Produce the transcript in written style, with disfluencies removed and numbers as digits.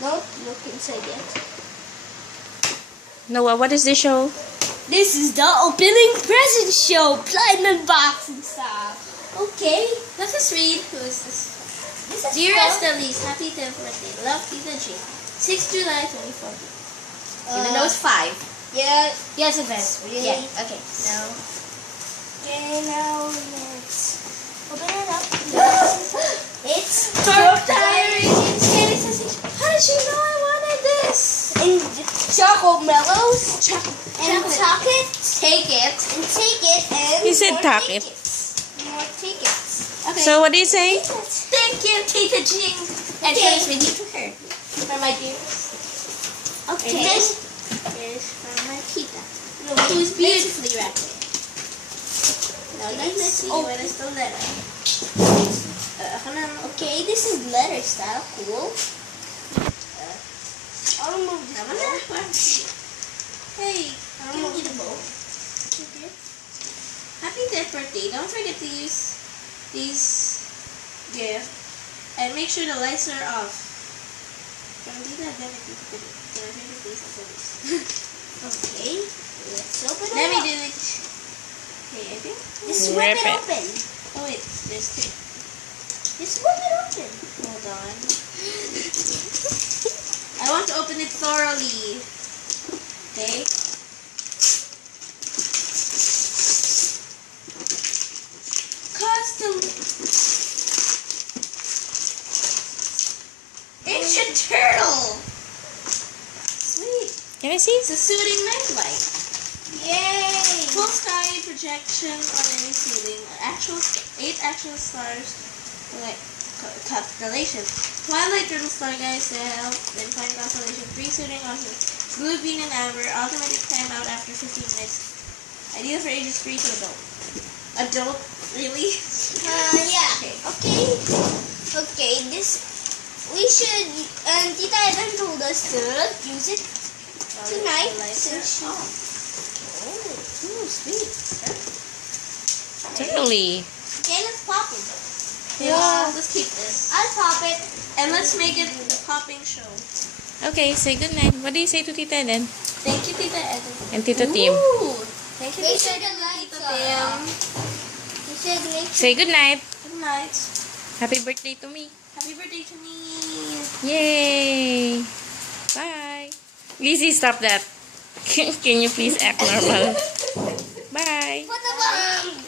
Don't look inside yet. Noah, what is this show? This is the opening present show. Blind unboxing style. Okay. Let's just read. Who is this? This is Dearest Elise, happy 10th birthday. Love, Tita G. 6 July 2014. Even though it's 5. Yeah. Yes, advance. Really? Yeah. Okay. Now. Okay, now let's open it up. It's Dark Diary. How did you know I wanted this? And chocolate mellows. And Chocolate. tuck it. Take it. And take it. And He said more tuck it. tickets. More tickets. Okay. So what do you say? Thank you, Tita Jing. And Okay. here's me to her. For my dearest. Okay. And this is from my tita. Who is beautifully wrapped. Now let's see what is the letter. Okay, this is letter style. Cool. I'll remove this. Hey, I'll remove the bowl. okay. Happy 10th birthday. Don't forget to use these gifts. And make sure the lights are off. From Tita, then it can I make it please open this? Okay, let's open it Let me up. do it. Okay, I think. Just Rip rip it it. open. Oh wait, there's two. Just rip it open. Hold on. I want to open it thoroughly. Okay. Custom. It's a turtle. Sweet. Can I see? It's a soothing nightlight. Yay! Full sky projection on any ceiling. 8 actual stars. Like constellation. Twilight turtle star guys to help then find constellation. Free soothing awesome. Blue, green, and amber. Automatic time out after 15 minutes. Ideal for ages 3 to adult. Adult? Really? Yeah. Okay. Okay, this we should. Tita Eden told us to use it tonight since she. Oh, sweet. Totally. Okay, let's pop it. Yeah. Let's keep this. I'll pop it. And let's make it the popping show. Okay, say goodnight. What do you say to Tita then? Thank you, Tita Eden. And Tito Tim? Ooh. Thank you, Make Tita sure the lights Tita are Tim. off. You should make Say goodnight. Good night. Happy birthday to me. Happy birthday to me. Yay. Bye. Lizzie, stop that. Can you please act normal? Bye. What about